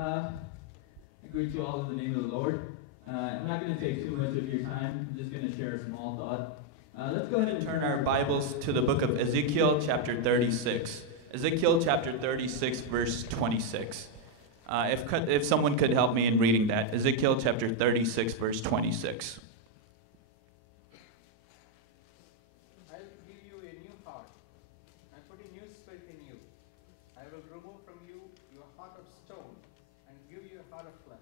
I greet you all in the name of the Lord. I'm not going to take too much of your time. I'm just going to share a small thought. Let's go ahead and turn our Bibles to the book of Ezekiel chapter 36. Ezekiel chapter 36, verse 26. If someone could help me in reading that. Ezekiel chapter 36, verse 26. I will give you a new heart and put a new spirit in you. I will remove from you your heart of stone and give you a heart of flesh.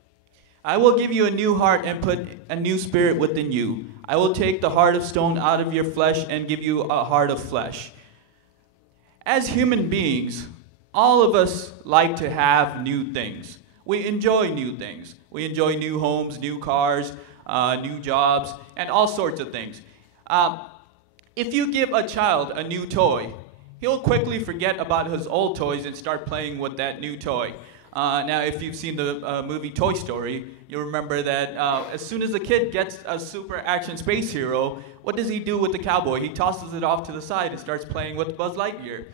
I will give you a new heart and put a new spirit within you. I will take the heart of stone out of your flesh and give you a heart of flesh. As human beings, all of us like to have new things. We enjoy new things. We enjoy new homes, new cars, new jobs, and all sorts of things. If you give a child a new toy, he'll quickly forget about his old toys and start playing with that new toy. Now, if you've seen the movie Toy Story, you'll remember that as soon as a kid gets a super action space hero, what does he do with the cowboy? He tosses it off to the side and starts playing with Buzz Lightyear.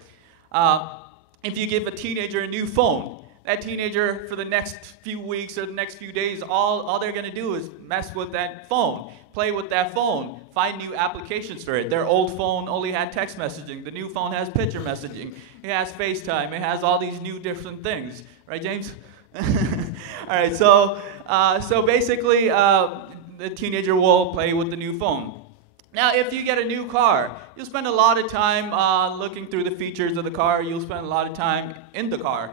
If you give a teenager a new phone, that teenager for the next few weeks or the next few days, all they're going to do is mess with that phone, play with that phone, find new applications for it. Their old phone only had text messaging. The new phone has picture messaging. It has FaceTime. It has all these new different things. Right, James? All right, so basically, the teenager will play with the new phone. Now, if you get a new car, you'll spend a lot of time looking through the features of the car. You'll spend a lot of time in the car.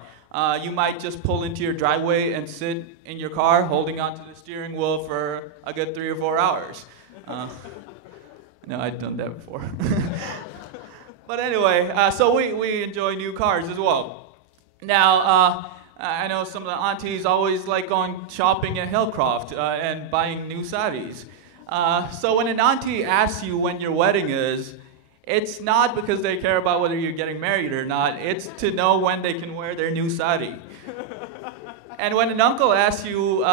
You might just pull into your driveway and sit in your car holding onto the steering wheel for a good 3 or 4 hours. No, I've done that before. But anyway, so we enjoy new cars as well. Now, I know some of the aunties always like going shopping at Hillcroft and buying new saris. So when an auntie asks you when your wedding is, it's not because they care about whether you're getting married or not. It's to know when they can wear their new sari. And when an uncle asks you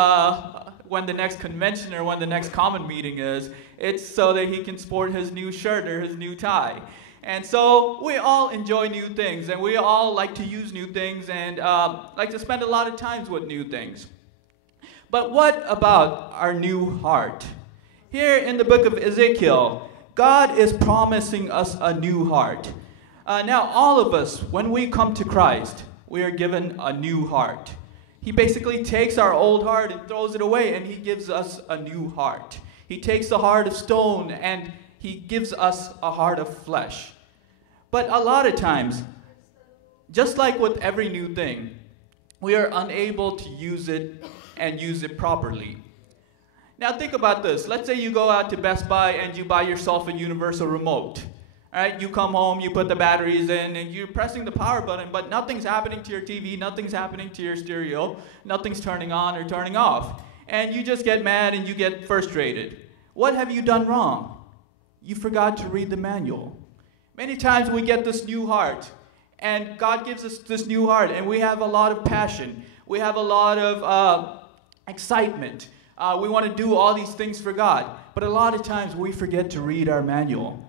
when the next convention or when the next common meeting is, it's so that he can sport his new shirt or his new tie. And so we all enjoy new things, and we all like to use new things and like to spend a lot of time with new things. But what about our new heart? Here in the book of Ezekiel, God is promising us a new heart. Now, all of us, when we come to Christ, we are given a new heart. He basically takes our old heart and throws it away, and he gives us a new heart. He takes the heart of stone, and he gives us a heart of flesh. But a lot of times, just like with every new thing, we are unable to use it and use it properly. Now think about this. Let's say you go out to Best Buy and you buy yourself a universal remote. All right, you come home, you put the batteries in, and you're pressing the power button, but nothing's happening to your TV, nothing's happening to your stereo, nothing's turning on or turning off. And you just get mad and you get frustrated. What have you done wrong? You forgot to read the manual. Many times we get this new heart, and God gives us this new heart, and we have a lot of passion. We have a lot of excitement. We want to do all these things for God, but a lot of times we forget to read our manual.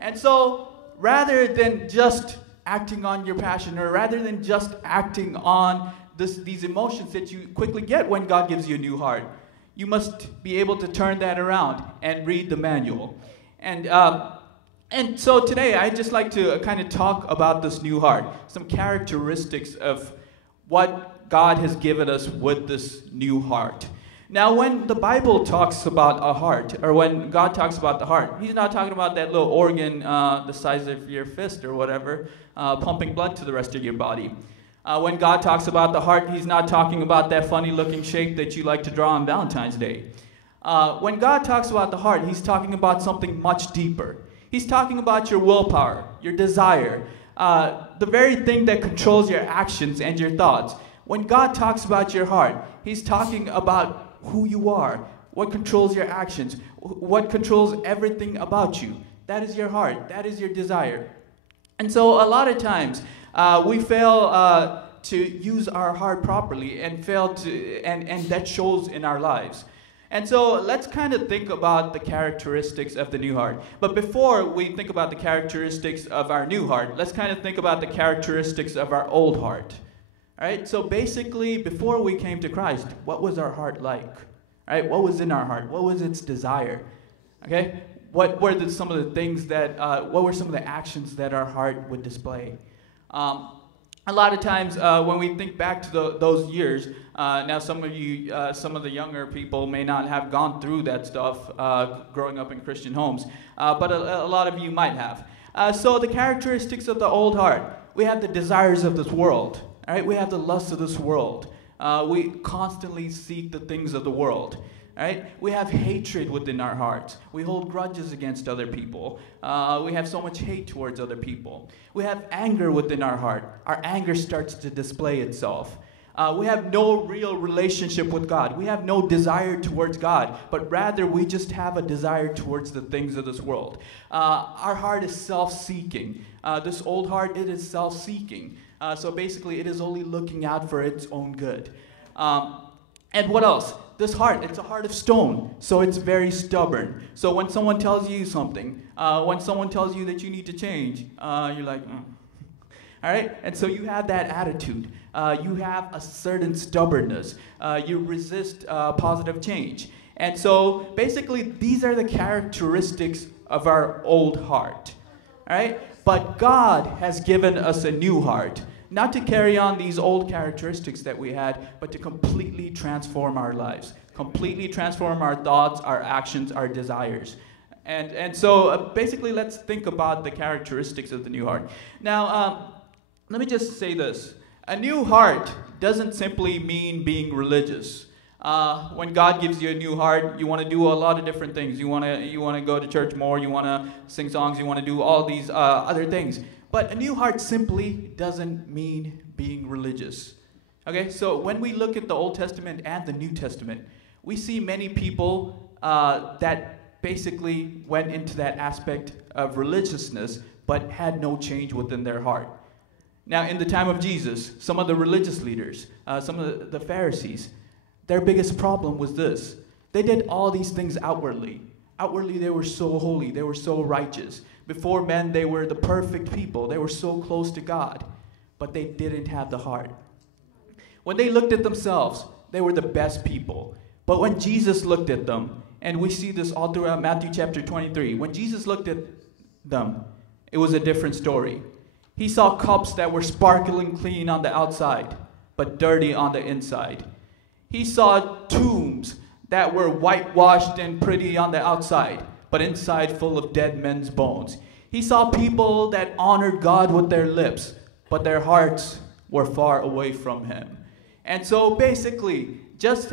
And so, rather than just acting on your passion, or rather than just acting on these emotions that you quickly get when God gives you a new heart, you must be able to turn that around and read the manual. And so today, I'd just like to kind of talk about this new heart, some characteristics of what God has given us with this new heart. Now, when the Bible talks about a heart, or when God talks about the heart, he's not talking about that little organ the size of your fist or whatever, pumping blood to the rest of your body. When God talks about the heart, he's not talking about that funny-looking shape that you like to draw on Valentine's Day. When God talks about the heart, he's talking about something much deeper. He's talking about your willpower, your desire, the very thing that controls your actions and your thoughts. When God talks about your heart, he's talking about who you are, what controls your actions, what controls everything about you. That is your heart, that is your desire. And so a lot of times we fail to use our heart properly and and that shows in our lives. And so let's kind of think about the characteristics of the new heart. But before we think about the characteristics of our new heart, let's kind of think about the characteristics of our old heart. All right, so basically, before we came to Christ, what was our heart like? All right, what was in our heart? What was its desire? Okay, what were some of the things that, what were some of the actions that our heart would display? A lot of times when we think back to those years, now some of you, some of the younger people may not have gone through that stuff growing up in Christian homes, but a lot of you might have. So the characteristics of the old heart: we have the desires of this world. All right, we have the lusts of this world. We constantly seek the things of the world. All right, we have hatred within our hearts. We hold grudges against other people. We have so much hate towards other people. We have anger within our heart. Our anger starts to display itself. We have no real relationship with God. We have no desire towards God, but rather we just have a desire towards the things of this world. Our heart is self-seeking. This old heart, it is self-seeking. So basically, it is only looking out for its own good. And what else? This heart, it's a heart of stone, so it's very stubborn. So when someone tells you something, when someone tells you that you need to change, you're like, All right? And so you have that attitude. You have a certain stubbornness. You resist positive change. And so basically, these are the characteristics of our old heart. All right? But God has given us a new heart. Not to carry on these old characteristics that we had, but to completely transform our lives. Completely transform our thoughts, our actions, our desires. And so basically, let's think about the characteristics of the new heart. Now, let me just say this. A new heart doesn't simply mean being religious. When God gives you a new heart, you want to do a lot of different things. You want to go to church more. You want to sing songs. You want to do all these other things. But a new heart simply doesn't mean being religious. Okay, so when we look at the Old Testament and the New Testament, we see many people that basically went into that aspect of religiousness, but had no change within their heart. Now, in the time of Jesus, some of the religious leaders, some of the Pharisees, their biggest problem was this. They did all these things outwardly. Outwardly, they were so holy. They were so righteous. Before men, they were the perfect people. They were so close to God, but they didn't have the heart. When they looked at themselves, they were the best people. But when Jesus looked at them, and we see this all throughout Matthew chapter 23, when Jesus looked at them, it was a different story. He saw cups that were sparkling clean on the outside, but dirty on the inside. He saw tombs that were whitewashed and pretty on the outside, but inside full of dead men's bones. He saw people that honored God with their lips, but their hearts were far away from him. And so basically, just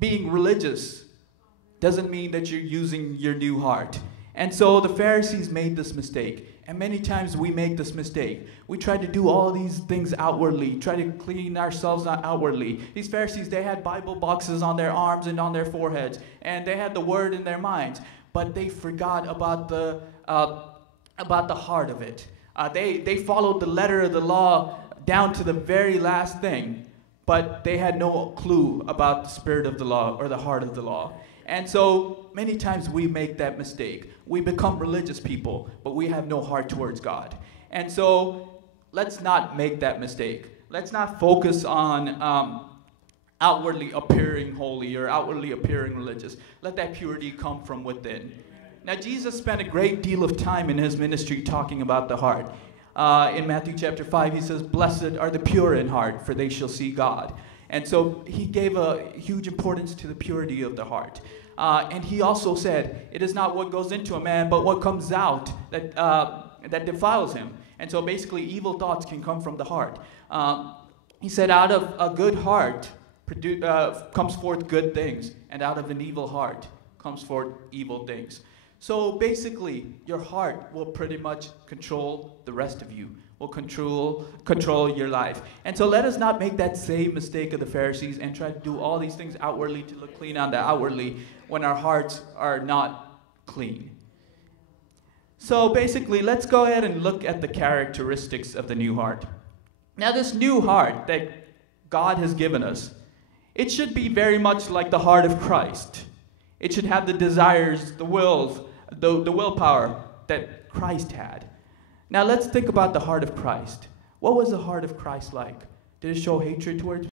being religious doesn't mean that you're using your new heart. And so the Pharisees made this mistake. And many times we make this mistake. We try to do all these things outwardly, try to clean ourselves outwardly. These Pharisees, they had Bible boxes on their arms and on their foreheads, and they had the word in their minds. But they forgot about the heart of it. They followed the letter of the law down to the very last thing, but they had no clue about the spirit of the law or the heart of the law. And so many times we make that mistake. We become religious people, but we have no heart towards God. And so let's not make that mistake. Let's not focus on outwardly appearing holy or outwardly appearing religious. Let that purity come from within. Now, Jesus spent a great deal of time in his ministry talking about the heart. In Matthew chapter 5, he says, "Blessed are the pure in heart, for they shall see God." And so he gave a huge importance to the purity of the heart. And he also said, it is not what goes into a man, but what comes out that defiles him. And so basically, evil thoughts can come from the heart. He said, out of a good heart comes forth good things, and out of an evil heart comes forth evil things. So basically, your heart will pretty much control the rest of you, will control your life. And so let us not make that same mistake of the Pharisees and try to do all these things outwardly to look clean on the outwardly when our hearts are not clean. So basically, let's go ahead and look at the characteristics of the new heart. Now, this new heart that God has given us, it should be very much like the heart of Christ. It should have the desires, the wills, the willpower that Christ had. Now let's think about the heart of Christ. What was the heart of Christ like? Did it show hatred towards